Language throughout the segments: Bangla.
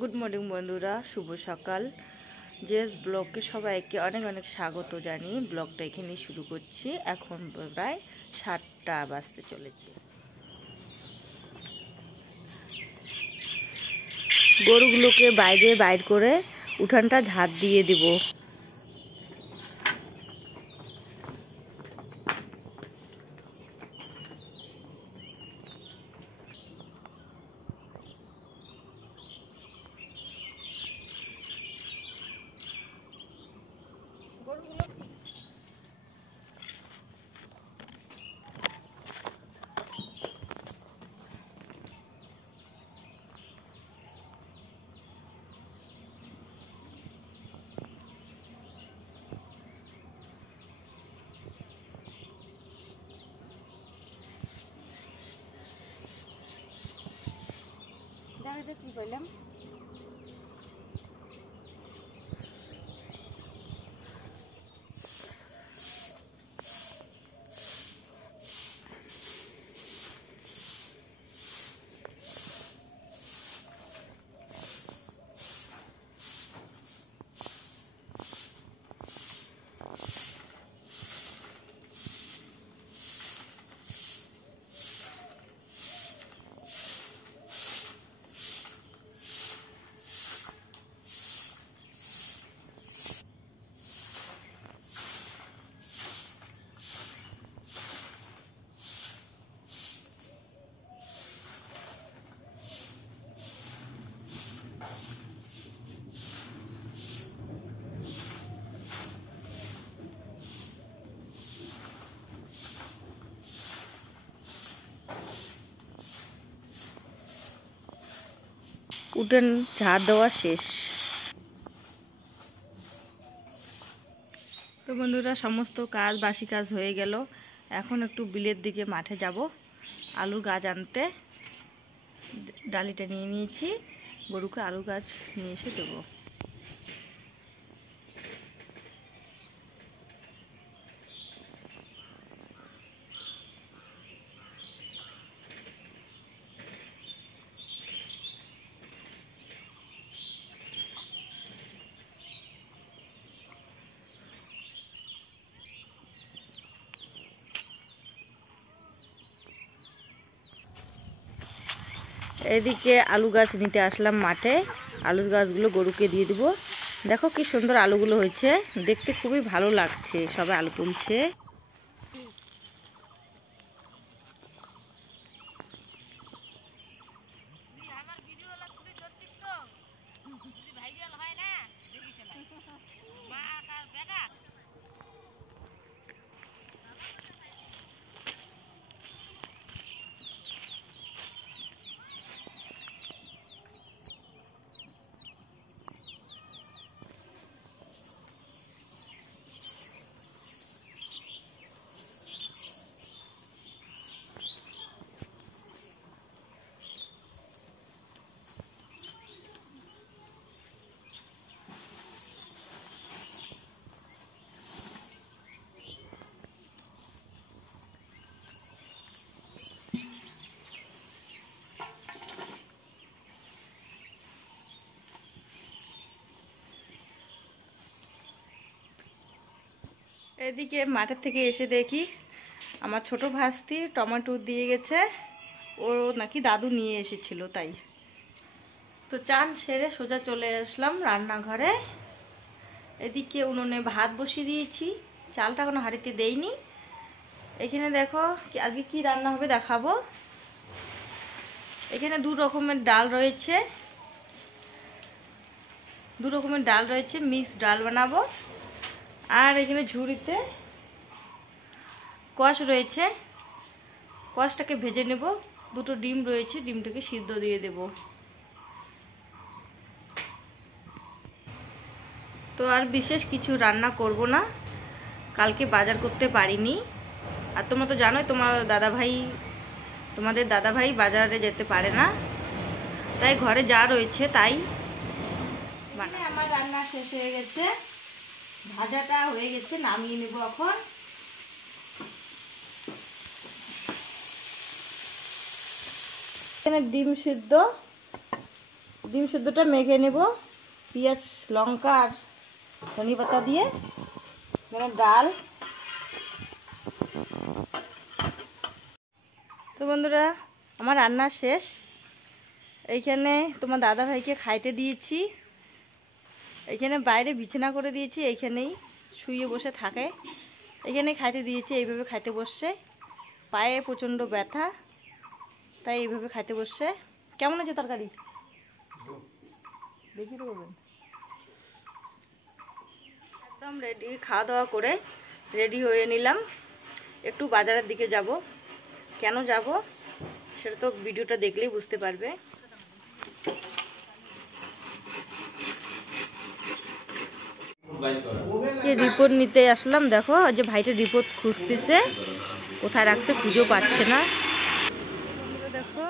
গুড মর্নিং বন্ধুরা, শুভ সকাল। জেস ব্লগকে সবাইকে অনেক অনেক স্বাগত জানিয়ে ব্লগটা এখানেই শুরু করছি। এখন প্রায় 7টা বাজতে চলেছে। গরুগুলোকে বাইর করে উঠানটা ঝাড় দিয়ে দেব। কি বললাম? উঠান ঝাড় দেওয়া শেষ। তো বন্ধুরা, সমস্ত কাজ বাসি কাজ হয়ে গেল। এখন একটু বিলের দিকে মাঠে যাব আলুর গাছ আনতে। ডালিটা নিয়ে নিয়েছি, গরুকে আলু গাছ নিয়ে এসে দেবো। এদিকে আলু গাছ নিতে আসলাম মাঠে। আলু গাছগুলো গরুকে দিয়ে দিব। দেখো কি সুন্দর আলুগুলো হয়েছে, দেখতে খুবই ভালো লাগছে। সবাই আলু তুলছে। এদিকে মাঠের থেকে এসে দেখি আমার ছোট ভাস্তি টমেটো দিয়ে গেছে। ও নাকি দাদু নিয়ে এসেছিল তাই। তো চান সেরে সোজা চলে আসলাম রান্নাঘরে। এদিকে উনুনে ভাত বসিয়ে দিয়েছি, চালটা কোনো হাঁড়িতে দেইনি। এখানে দেখো আজকে কি রান্না হবে দেখাবো। এখানে দু রকমের ডাল রয়েছে, মিক্স ডাল বানাবো। আর এখানে ঝুড়িতে কষ রয়েছে, কষটাকে ভেজে নেব। দুটো ডিম রয়েছে, ডিমটাকে সিদ্ধ দিয়ে দেব। তো আর বিশেষ কিছু রান্না করব না, কালকে বাজার করতে পারিনি। আর তোমরা তো জানোই তোমাদের দাদাভাই বাজারে যেতে পারে না, তাই ঘরে যা রয়েছে তাই। মানে আমার রান্না শেষ হয়ে গেছে, ভাজাটা হয়ে গেছে, নামিয়ে নেব এখন। এখানে ডিম সিদ্ধ, ডিম সেদ্ধটা মেখে নেব পেঁয়াজ লঙ্কা আর ধনে পাতা দিয়ে। ডাল। তো বন্ধুরা আমার রান্না শেষ। এইখানে তোমার দাদা ভাইকে খাইতে দিয়েছি। এইখানে বাইরে বিছানা করে দিয়েছি, এইখানেই শুয়ে বসে থাকে। এইখানেই খাইতে দিয়েছি, এইভাবে খাইতে বসছে। পায়ে প্রচণ্ড ব্যথা, তাই এইভাবে খাইতে বসছে। কেমন আছে তরকারি দেখি তো বলবেন। একদম রেডি, খাওয়া দাওয়া করে রেডি হয়ে নিলাম। একটু বাজারের দিকে যাব। কেন যাব সেটা তো ভিডিওটা দেখলেই বুঝতে পারবে। রিপোর্ট নিতে আসলাম। দেখো যে ভাইটা রিপোর্ট খুঁজতেছে, কোথায় রাখছে খুঁজেও পাচ্ছে না। দেখো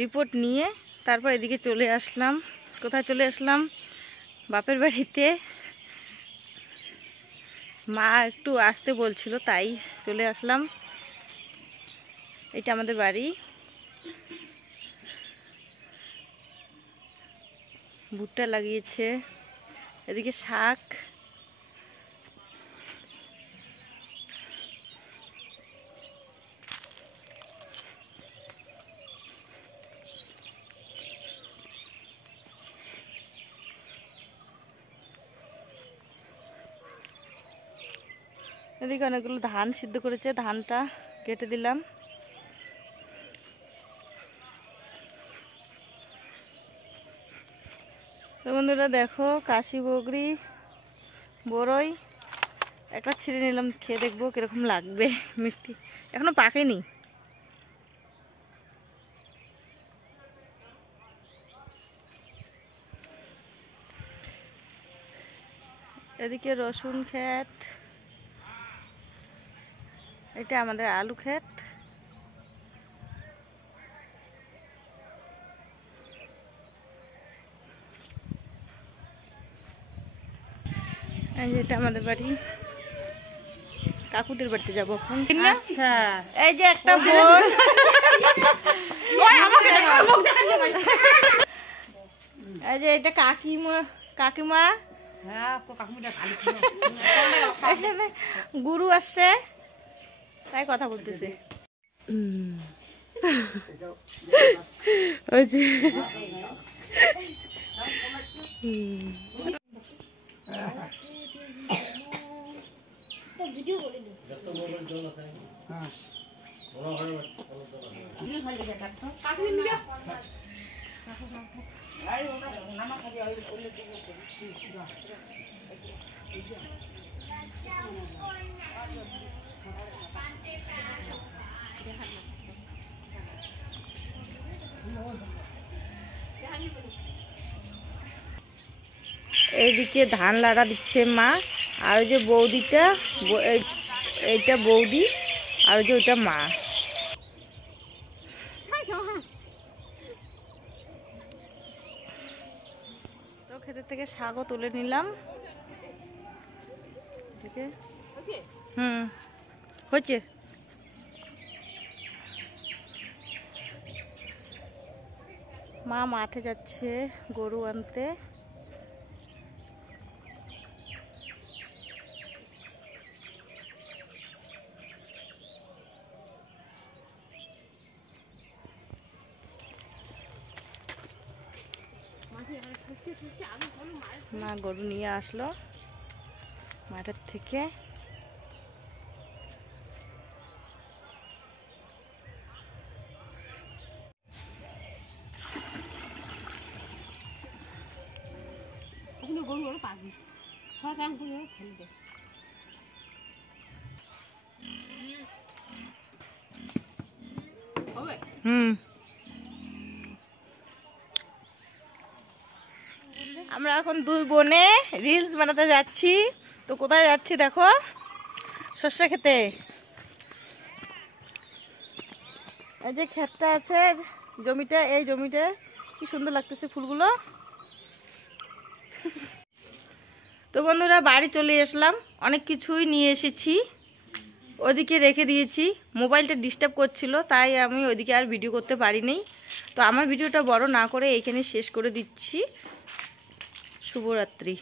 রিপোর্ট নিয়ে তারপর এদিকে চলে আসলাম। কোথায় চলে আসলাম? বাপের বাড়িতে। মা একটু আসতে বলছিল, তাই চলে আসলাম। এটা আমাদের বাড়ি। ভুট্টা লাগিয়েছে, এদিকে শাক। এদিকে অনেকগুলো ধান সিদ্ধ করেছে, ধানটা কেটে দিলাম। তো বন্ধুরা দেখো কাশি বগরি বড়ই একটা ছিঁড়ে নিলাম, খেয়ে দেখবো কিরকম লাগবে। মিষ্টি এখনো পাকেনি। এদিকে রসুন ক্ষেত, এটা আমাদের আলু ক্ষেত। এটা আমাদের বাড়ি। কাকুদের বাড়িতে যাবো এখন। আচ্ছা এই যে একটা বোন, এই যে এটা কাকিমা। কাকিমা গুরু আসছে, তাই কথা বলতেছে। ওই যে এইদিকে ধান লাড়া দিচ্ছে মা। আর ওই যে বৌদিটা, এইটা বৌদি, আর ওই যে ওইটা মা। তো ক্ষেতের থেকে শাকও তুলে নিলাম। হচ্ছে মা মাঠে যাচ্ছে গরু আনতে। মা গরু নিয়ে আসলো মাঠের থেকে। আমরা এখন দুই বোনে রিলস বানাতে যাচ্ছি। তো কোথায় যাচ্ছি দেখো, সর্ষে খেতে। এই যে ক্ষেতটা আছে, জমিটা, এই জমিটা কি সুন্দর লাগতেছে ফুলগুলো। তো বন্ধুরা বাড়ি চলে আসলাম, অনেক কিছুই নিয়ে এসেছি, ওইদিকে রেখে দিয়েছি। মোবাইলটা ডিস্টার্ব করছিল, তাই আমি ওইদিকে আর ভিডিও করতে পারিনি। তো আমার ভিডিওটা বড় না করে এইখানে শেষ করে দিচ্ছি। শুভরাত্রি।